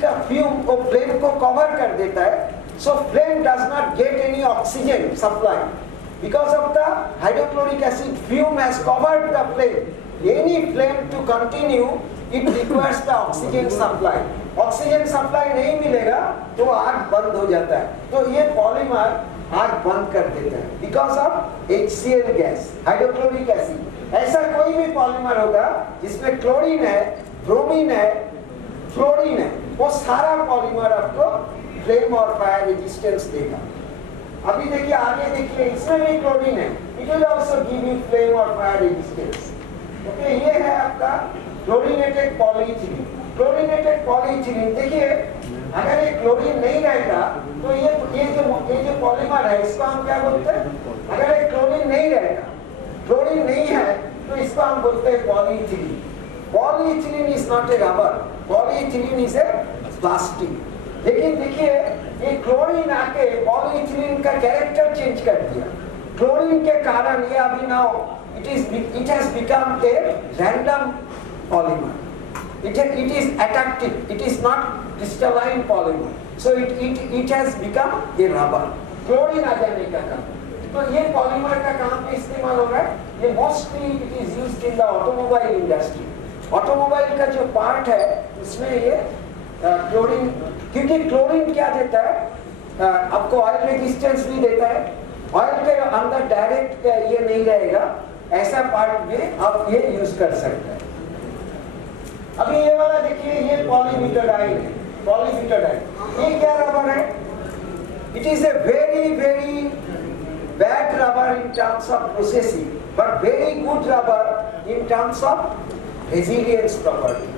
का फ्यूम वो फ्लेम को कवर कर देता है. So flame does not get any oxygen supply because of the hydrochloric acid fume has covered the flame. Any flame to continue, it requires the oxygen supply. Oxygen supply नहीं मिलेगा तो आग बंद हो जाता है. तो ये पॉलीमर आग बंद कर देता है because of HCl gas, hydrochloric acid. ऐसा कोई भी पॉलीमर होगा जिसमें क्लोरीन है, ब्रोमीन है, फ्लोरीन है, वो सारा पॉलीमर आपको फ्लेम और फायर रेजिस्टेंस देगा. अभी देखिए आगे देखिए इसमें भी क्लोरीन है. It will also give you flame और फायर रेजिस्टेंस. ओके, ये है आपका क्लोरीनेटेड पॉलीइथिलीन. क्लोरीनेटेड पॉलीइथिलीन देखिए अगर ये क्लोरीन नहीं रहेगा तो ये जो पॉलीमर है इसको हम क्या बोलते हैं? अगर ये क्लोरीन नहीं रहेगा, क्लोरीन नहीं है तो इसको हम बोलते हैं polyethylene. Polyethylene is not a rubber, polyethylene is a plastic. लेकिन देखिए ये क्लोरीन आके पॉलीइथिलीन का कैरेक्टर चेंज कर दिया. क्लोरीन के कारण ये अभी now it has become a random polymer. It is attractive. It is not crystalline polymer. So it has become a rubber. Chlorine आ जाने का कारण. तो ये पॉलीमर का कहाँ पे इस्तेमाल हो रहा है? ये mostly it is used in the automobile industry. Automobile का जो पार्ट है उसमें ये क्लोरीन, क्योंकि क्लोरीन क्या देता है? आपको ऑयल रेजिस्टेंस भी देता है. ऑयल के अंदर डायरेक्ट ये नहीं रहेगा, ऐसा पार्ट में आप ये यूज कर सकते हैं. अभी ये वाला देखिए, ये पॉलीब्यूटाडाइन है. पॉलीब्यूटाडाइन ये क्या रबर है? It is a very very bad rubber in terms of processing, but very good rubber in terms of resilience property.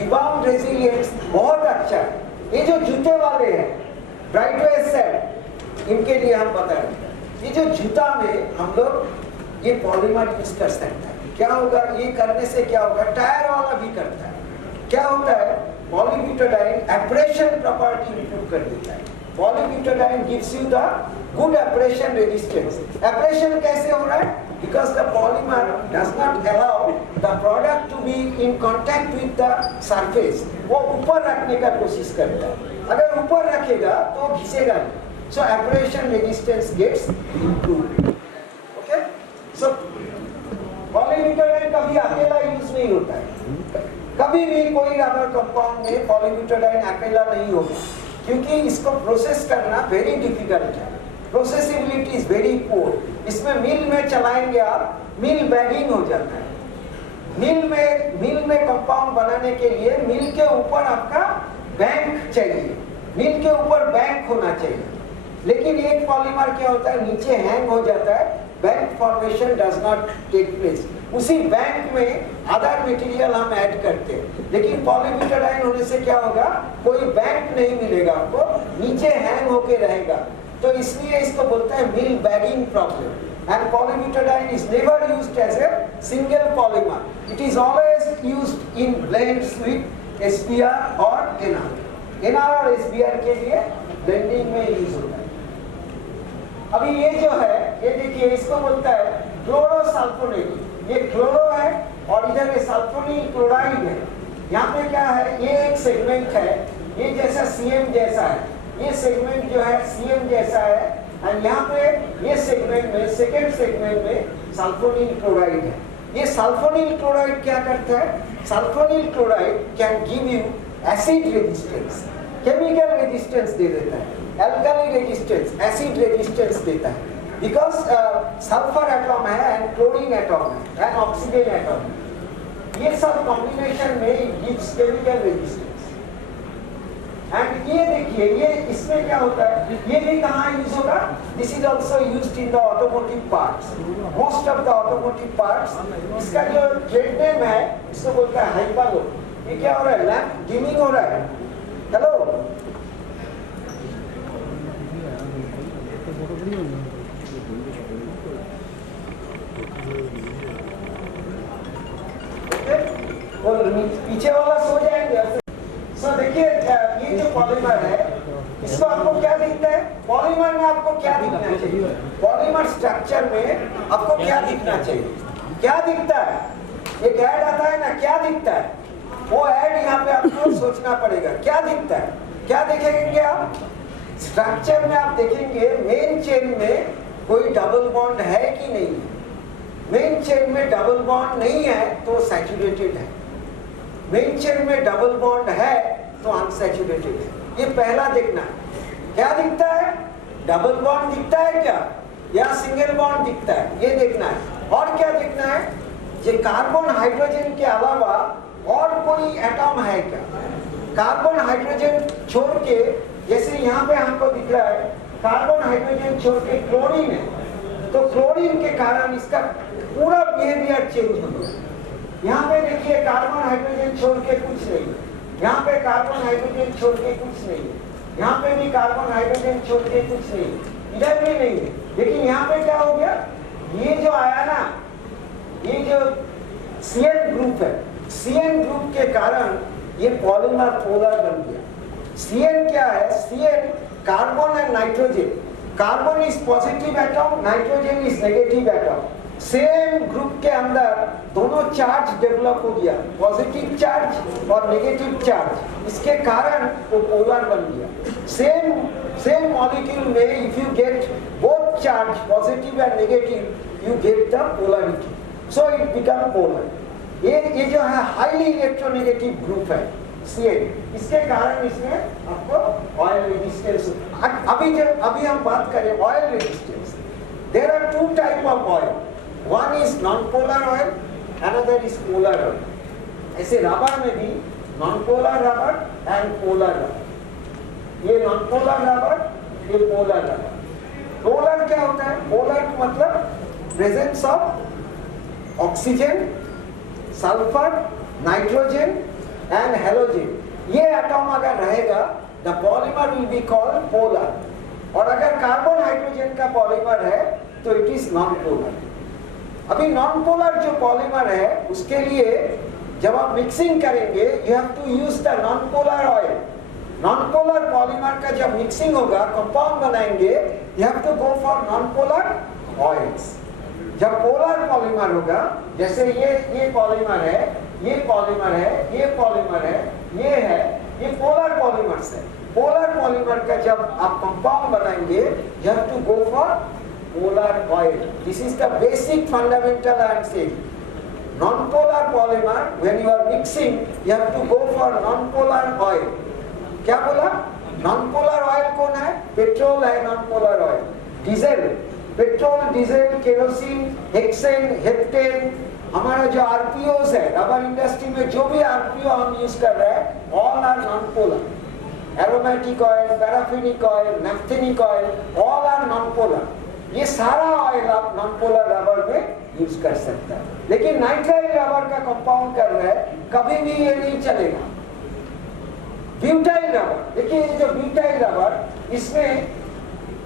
Rebound resilience बहुत अच्छा है. ये जो जूते वाले हैं ब्राइटवेयर सेट, इनके लिए हम बता रहे हैं, ये जो जूता में हम लोग ये पॉलीमर यूज कर सकते हैं. क्या होगा ये करने से? क्या होगा? टायर वाला भी करता है. क्या होता है? पॉलीब्यूटाडाइन एब्रेशन प्रॉपर्टी इंप्रूव कर देता है. Polybutadiene gives you the good abrasion resistance. Abrasion कैसे हो रहा है? Because the polymer does not allow the product to be in contact with the surface. वो ऊपर रखने का कोशिश करता है. अगर ऊपर रखेगा तो घिसेगा नहीं. So abrasion resistance gets improved. Okay? So polybutadiene कभी अकेला यूज नहीं होता है. कभी भी कोई रबर कंपाउंड में पॉलीब्यूटाडाइन अकेला नहीं होगा, क्योंकि इसको प्रोसेस करना वेरी डिफिकल्ट है. प्रोसेसिबिलिटी इज वेरी पुअर. इसमें मिल में चलाएंगे आप, मिल बैगिंग हो जाता है. मिल में कंपाउंड बनाने के लिए मिल के ऊपर आपका बैंक चाहिए, मिल के ऊपर बैंक होना चाहिए. लेकिन एक पॉलीमर क्या होता है, नीचे हैंग हो जाता है, bank formation does not take place. उसी बैंक में अदर मटेरियल हम ऐड करते हैं. लेकिन पॉलीब्यूटाडाइन होने से क्या होगा, कोई बैंक नहीं मिलेगा आपको, नीचे हैंग होके रहेगा. तो इसलिए इसको बोलते हैं mill bagging problem. And polybutadiene is never used as a single polymer. It is always used in blends with SBR or NR. NR और SBR के लिए blending में यूज होता है. अभी ये जो है, ये देखिए इसको बोलता है क्लोरोसल्फोनेट. ये क्लोरो है और इधर ये सल्फोनिल क्लोराइड है. यहाँ पे क्या है, ये एक सेगमेंट है, ये जैसा CM जैसा है. ये सेगमेंट जो है CM जैसा है, और यहाँ पे ये सेगमेंट में, सेकेंड सेगमेंट में सल्फोनिल क्लोराइड है. ये सल्फोनिल क्लोराइड क्या करता है? Sulphonyl chloride can give you acid resistance, chemical resistance दे देता है, एल्काली रेजिस्टेंस, एसिड रेजिस्टेंस देता है. बिकॉज सल्फर एटॉम है एंड क्लोरीन एटॉम है एंड ऑक्सीजन एटॉम है. ये सब कॉम्बिनेशन में गिव्स केमिकल रेजिस्टेंस. एंड ये देखिए, ये इसमें क्या होता है, ये भी कहाँ यूज होगा? This is also used in the automotive parts. Most of the automotive parts. इसका जो ट्रेड नेम है इसको बोलता है हाइपालो. ये क्या हो रहा है? लैंप डिमिंग हो रहा है. हेलो, पीछे वाला सो जाएंगे. सो देखिए, ये जो पॉलीमर है इसको आपको क्या दिखता है? पॉलीमर में आपको क्या दिखना चाहिए? पॉलीमर स्ट्रक्चर में आपको क्या दिखना चाहिए? क्या दिखता है? एक ऐड आता है ना, क्या दिखता है? वो ऐड यहाँ पे आपको सोचना पड़ेगा। क्या दिखता है, क्या देखेंगे आप? स्ट्रक्चर में आप देखेंगे मेन चेन में कोई डबल बॉन्ड है कि नहीं है। मेन चेन में डबल बॉन्ड नहीं है तो सैचुरेटेड है, मेन चेन में डबल बॉन्ड है तो अनसैचुरेटेड है। ये पहला देखना है। क्या दिखता है? डबल बॉन्ड दिखता है क्या या सिंगल बॉन्ड दिखता है, ये देखना है। और क्या देखना है? ये कार्बन हाइड्रोजन के अलावा और कोई एटम है क्या? कार्बन हाइड्रोजन छोड़ के, जैसे यहाँ पे हमको दिख रहा है कार्बन हाइड्रोजन छोड़ के क्लोरीन है, तो क्लोरीन के कारण इसका पूरा बिहेवियर चेंज हो गया। यहाँ पे देखिए कार्बन हाइड्रोजन छोड़ के कुछ नहीं, यहाँ पे कार्बन हाइड्रोजन छोड़ के कुछ नहीं, यहाँ पे भी कार्बन हाइड्रोजन छोड़ के कुछ नहीं, इधर भी नहीं है। लेकिन यहाँ पे क्या हो गया? ये जो आया ना, ये जो CN ग्रुप है, CN ग्रुप के कारण ये पॉलीमर पोलर बन गया। CN क्या है? CN carbon and nitrogen. Carbon is positive atom, nitrogen is negative atom. Same group के अंदर दोनों चार्ज डेवलप हो गया, पॉजिटिव चार्ज और नेगेटिव चार्ज। इसके कारण वो पोलर बन गया। सेम मॉलिक्यूल में if you get both charge positive and negative, you get the polarity, so it become polar. ये जो है हाईली इलेक्ट्रोनेगेटिव ग्रुप है CN, इसके कारण इसमें आपको ऑयल रेजिस्टेंस। अभी हम बात करें oil resistance. There are two type of oil, one is non polar oil, another is polar oil. ऐसे रबर में भी non polar rubber and polar rubber. ये नॉन पोलर रबर, ये पोलर रबर। पोलर क्या होता है? पोलर मतलब presence of oxygen, sulphur, nitrogen and halogen. ये एटम अगर रहेगा the polymer will be called polar, और अगर कार्बन हाइड्रोजन का पॉलीमर है तो इट इज नॉन पोलर। अभी नॉन पोलर जो पॉलीमर है उसके लिए जब आप मिक्सिंग करेंगे you have to use the non polar oil. Non polar polymer का जब मिक्सिंग होगा, कंपाउंड बनाएंगे, you have to go for non polar oils. जब पोलर पॉलीमर होगा, जैसे ये पॉलीमर है, ये पॉलीमर है, ये पॉलीमर है, ये है, ये पोलर पॉलीमर्स है। पोलर पॉलीमर का जब आप कंपाउंड बनाएंगे, you have to go for polar oil. This is the basic fundamental I am saying. Non-polar polymer, when you are mixing, you have to go for non-polar oil. क्या बोला? Non-polar oil कौन है? Petrol है non-polar oil. Diesel, petrol, diesel, kerosene, hexane, heptane, हमारा जो RPOs है, rubber industry में जो भी RPO हम यूज कर रहे हैं, all are non-polar। Aromatic oil, paraffinic oil, naphthenic oil, all are non-polar। ये सारा ऑयल आप non-polar रबर में यूज कर सकता है। लेकिन नाइट्राइल रबर का कंपाउंड कर रहे हैं, कभी भी ये नहीं चलेगा। ब्यूटाइल रबर, देखिए ये जो ब्यूटाइल रबर, इसमें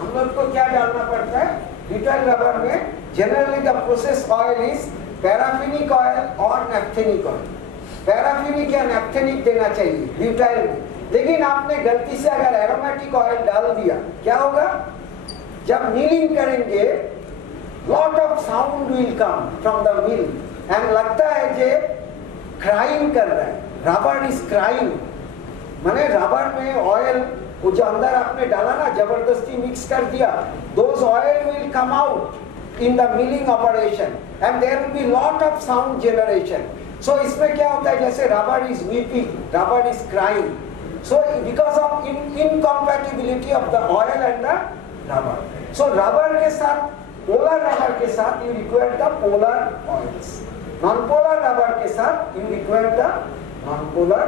हम लोग को क्या डालना पड़ता है? ब्यूटाइल रबर में generally the process oil is paraffinic oil और नैफ्थेनिक ऑयल। पैराफिनिक या नैफ्थेनिक देना चाहिए ब्यूटाइल में, लेकिन आपने गलती से अगर एरोमेटिक ऑयल डाल दिया, क्या होगा? जब मिलिंग करेंगे, lot of sound will come from the mill and लगता है जे क्राइम कर रहा है, रबर इज क्राइम। माने रबर में ऑयल वो जो अंदर आपने डाला ना, जबरदस्ती मिक्स कर दिया, those oil will come out in the milling operation and there will be lot of sound generation. So इसमें क्या होता है? जैसे rubber is weeping, rubber is crime, so because of incompatibility of the oil and the rubber, so rubber के साथ, polar rubber के साथ you require the polar oils, non-polar rubber के साथ you require the non-polar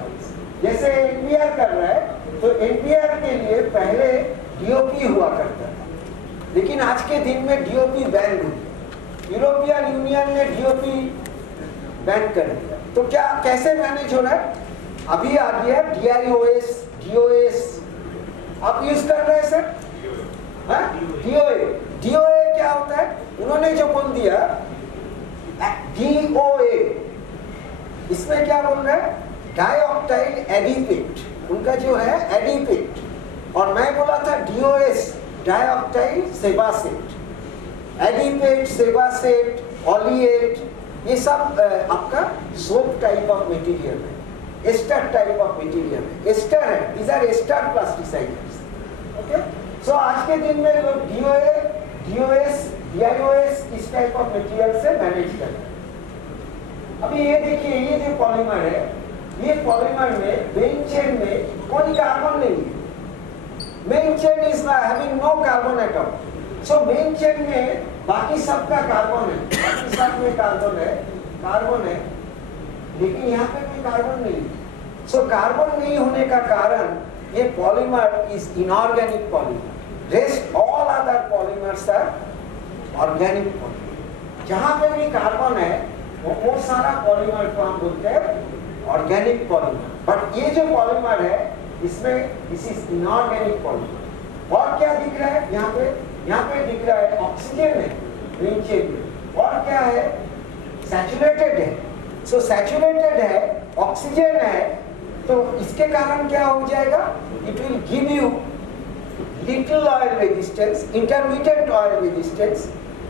oils। जैसे NPR कर रहा है, तो NPR के लिए पहले DOP हुआ करता था, लेकिन आज के दिन में DOP बैन हो गया। यूरोपियन यूनियन ने DOP बैन कर दिया। तो क्या कैसे मैनेज हो रहा है? अभी आ गया DIOS, DOS, आप यूज कर रहे हैं सर? DOA क्या होता है? उन्होंने जो बोल दिया DOA, इसमें क्या बोल रहे हैं? डाइऑक्टाइल एडिपेट, उनका जो है एडिपेट, और मैं बोला था DOS, डाइऑक्टाइल सेबासेट। एडिपेट, सेबासेट, ऑलिएट, ये सब आपका सोप टाइप ऑफ मटेरियल है। एस्टर टाइप ऑफ मटेरियल है, एस्टर है, these are ester plasticizers. Okay, so आज के दिन में लोग DOA, DOS, DIOS इस टाइप ऑफ मटेरियल से मैनेज करते हैं। अभी ये देखिए, ये जो पॉलीमर है, ये पॉलीमर में मेन चेन में कोई कार्बन नहीं है। Main chain is having no carbon atom. So main chain में बाकी सबका कार्बन है, बाकी सब में कार्बन है, लेकिन यहाँ पे कोई कार्बन नहीं है। सो कार्बन नहीं होने का कारण ये polymer is inorganic polymer. Rest all other polymers are organic polymer. जहाँ पे भी कार्बन है वो सारा पॉलीमर को हम बोलते हैं ऑर्गेनिक पॉलीमर। बट ये जो पॉलीमर है इसमें दिस इज इनऑर्गेनिक पॉलीमर। और क्या दिख रहा है यहाँ पे दिख रहा है ऑक्सीजन है मेन चेन में, और क्या है सैचुरेटेड है। सो सैचुरेटेड है, ऑक्सीजन है, तो इसके कारण क्या हो जाएगा, it will give you little oil resistance, intermediate oil resistance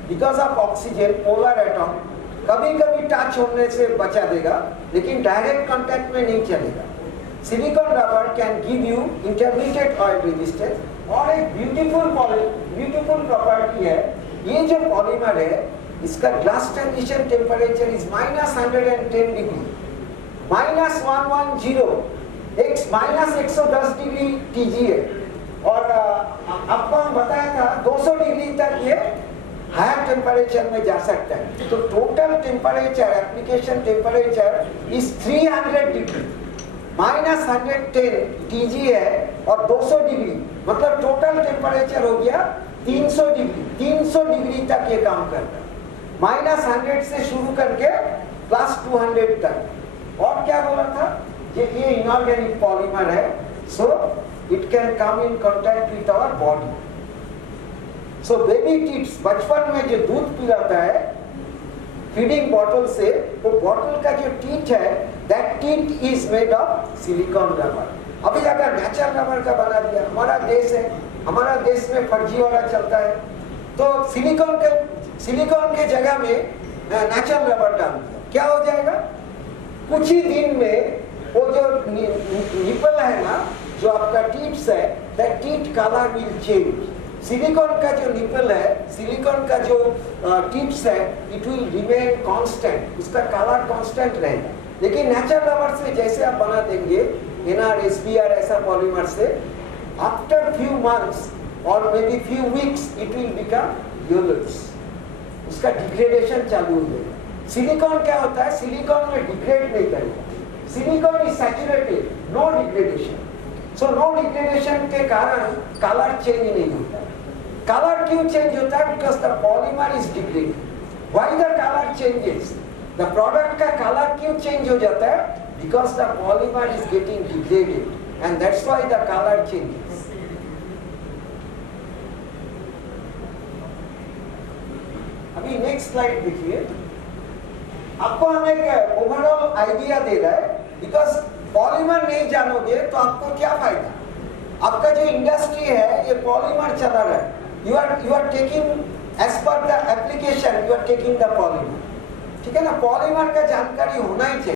because of oxygen polar atom. कभी कभी टच होने से बचा देगा, लेकिन डायरेक्ट कांटेक्ट में नहीं चलेगा। Silicone rubber can give you intermediate oil resistance. और एक ब्यूटीफुल प्रॉपर्टी है, ये जो पॉलीमर है इसका glass transition temperature is -110 degree, -110 -110 degree TG है। और आपको हम बताया था 200 डिग्री तक ये हायर टेम्परेचर में जा सकता है। तो total temperature, application temperature is 300 degree, -110 TG है और 200 डिग्री, मतलब टोटल टेम्परेचर हो गया 300 डिग्री। 300 डिग्री तक ये काम करता है, -100 से शुरू करके +200 तक। और क्या बोला था, ये इनऑर्गेनिक पॉलीमर है, so it can come in contact with our body. So baby teats बचपन में जो दूध पिलाता है फीडिंग बॉटल से, वो बॉटल का जो टीट है that tit is made of silicone rubber. अभी अगर नेचुरल रबर का बना दिया, हमारा देश है, हमारा देश में फर्जी वाला चलता है, तो सिलिकॉन के जगह में नेचुरल रबर डाल दिया, क्या हो जाएगा, कुछ ही दिन में वो जो निपल है ना, जो आपका टिप्स है, that tip colour will change. Silicon का जो निपल है, सिलिकॉन का जो टिप्स है, इट विल रिमेन कांस्टेंट, उसका कलर कांस्टेंट रहेगा। लेकिन नेचुरल रबर से जैसे आप बना देंगे NR, SBR ऐसा पॉलीमर से, आफ्टर फ्यू मंथ्स और may be few weeks it will become yellowish, उसका डिग्रेडेशन चालू हो जाएगा। सिलिकॉन क्या होता है, सिलिकॉन में डिग्रेड नहीं करेगा, silicone is saturated, no degradation. So no degradation के कारण कलर चेंज नहीं होता है। कलर क्यों चेंज होता है, because the polymer is degraded. Why the colour changes, the product का कलर क्यों चेंज हो जाता है, because the polymer is getting degraded and that's why the colour changes. अभी नेक्स्ट स्लाइड देखिए, आपको हम एक ओवरऑल आइडिया दे रहा है, बिकॉज पॉलीमर नहीं जानोगे तो आपको क्या फायदा। आपका जो इंडस्ट्री है ये पॉलीमर चला रहा है, you are taking as per the application, you are taking the polymer, ठीक है ना। पॉलीमर का जानकारी होना ही चाहिए।